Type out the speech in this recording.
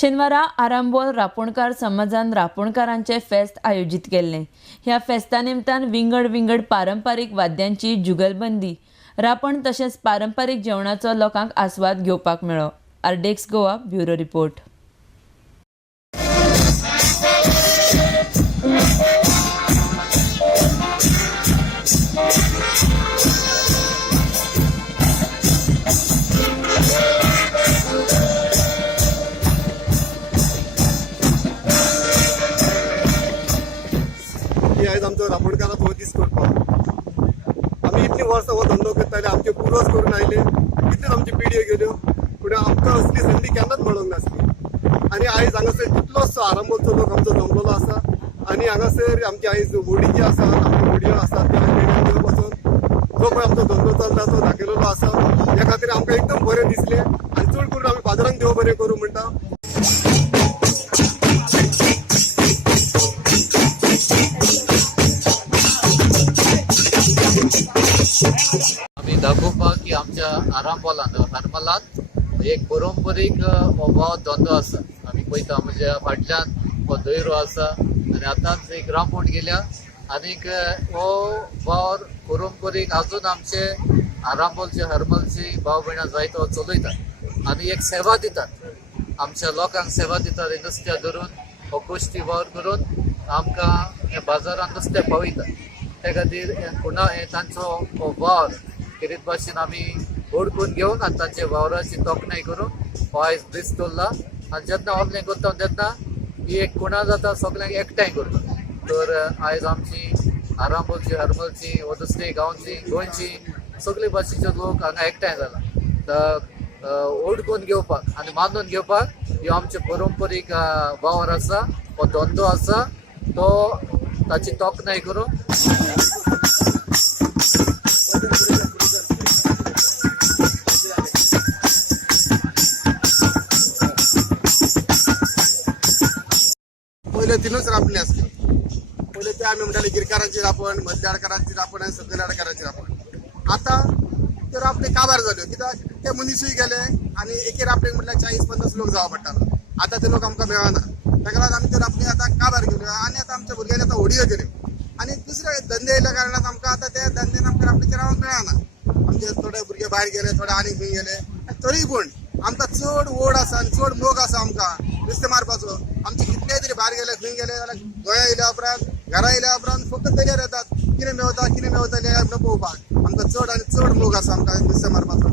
शेनवारा आरांबोल रापणकार समाजान रापणकारांचे फेस्त आयोजित केल्ले। ह्या फेस्ता निमतान विंगड पारंपारीक वाद्यांची जुगलबंदी, रापण तशेंच पारंपारीक जेवणाचो लोकांक आस्वाद घेवपाक मेळ्ळो। आरडेक्स गोवा ब्युरो रिपोर्ट। आयज आमचो रापणकाराचो हो दीस करपाक आमी इतली वर्सां हो धंदो करताले, आमचे पुर्वज करून आयले, कितल्योच आमची पिढयो गेल्यो, पूण आमकां असली संदी केन्नाच मेळोंक नासली। आनी आयज हांगासर कितलोसो आरांबोलचो लोक आमचो जमलेलो आसा आनी हांगासर आमची आयज व्हडी जी आसा, आमच्यो व्हडयो आसात त्या लेडीज पासून जो पळय आमचो धंदो चलता तो दाखयलेलो आसा। ह्या खातीर आमकां एकदम बरें दिसलें आनी चड करून आमी बाजारांक देव बरें करूं म्हणटा। आम्ही दाखोवपाक की आमच्या आरांबोलान हरमलात एक पारंपारीक हो धंदो आसा। आमी पळयता म्हणजे फाटल्यान हो दयरो आसा आनी आतांच एक रांपोण गेल्या आनीक हो वावर पारंपारीक आजून आमचे आरांबोलचे हरमलची भाव भयणां जायतो चलयतात आनी एक सेवा दितात, आमच्या लोकांक सेवा दितात। हे नुस्त्या धरून हो गोश्टी वावर करून आमकां बाजारांत नुस्तें पावयतात। त्या खातीर पुन्हा तांचो हो वावर कितें भाशेन आमी ओळखून घेवन आनी तांचे वावराची तोखणाय करून हो आयज दीस दवरला। आनी जेन्ना असलें करता तेन्ना ही एक खुणा जाता, सगळ्यांक एकठांय करता। तर आयज आमची आरांबोलची हरमलची वा दुसरी गांवची गोंयची सगळे भाशेचे लोक हांगा एकठांय जाला ओळखून घेवपाक आनी मानून घेवपाक ह्यो आमचे पारंपारीक वावर आसा, हो धंदो आसा, तो ताची तोखणाय करून पहिले तीनच रापणे आसले। पहिले ते आमी म्हणटाले गिरकारांची रापण, मध्यआडकारांची रापण आनी सकयल आडकारांची रापण। आता ते रापणे काबार जाल्यो, कित्याक ते मनीसूय गेले आनी एके रापणेक म्हटल्यार 40-50 लोक जावं पडटालो। आता ते लोक आमकां मेळना, ताका लागून आमी त्यो रापणी आतां काबार केल्यो आनी आतां आमच्या भुरग्यांनी आतां व्हडयो केल्यो आनी दुसरे धंदे येयल्या कारणान आमकां आतां त्या धंद्यान आमकां रापणीचेर रावंक मेळना। आमचे थोडे भुरगे भायर गेले, थोडे आनीक खंय गेले, तरी पूण आमकां चड ओड आसा आनी चड मोग आसा आमकां नुस्तें मारपाचो। आमचे कितलेय तरी भायर गेले, खंय गेले जाल्यार गोंया येयल्या उपरांत, घरा येयल्या उपरांत फकत दर्यार येतात, कितें मेवता कितें मेवता हें पळोवपाक। आमकां चड आनी चड मोग आसा आमकां नुस्तें मारपाचो।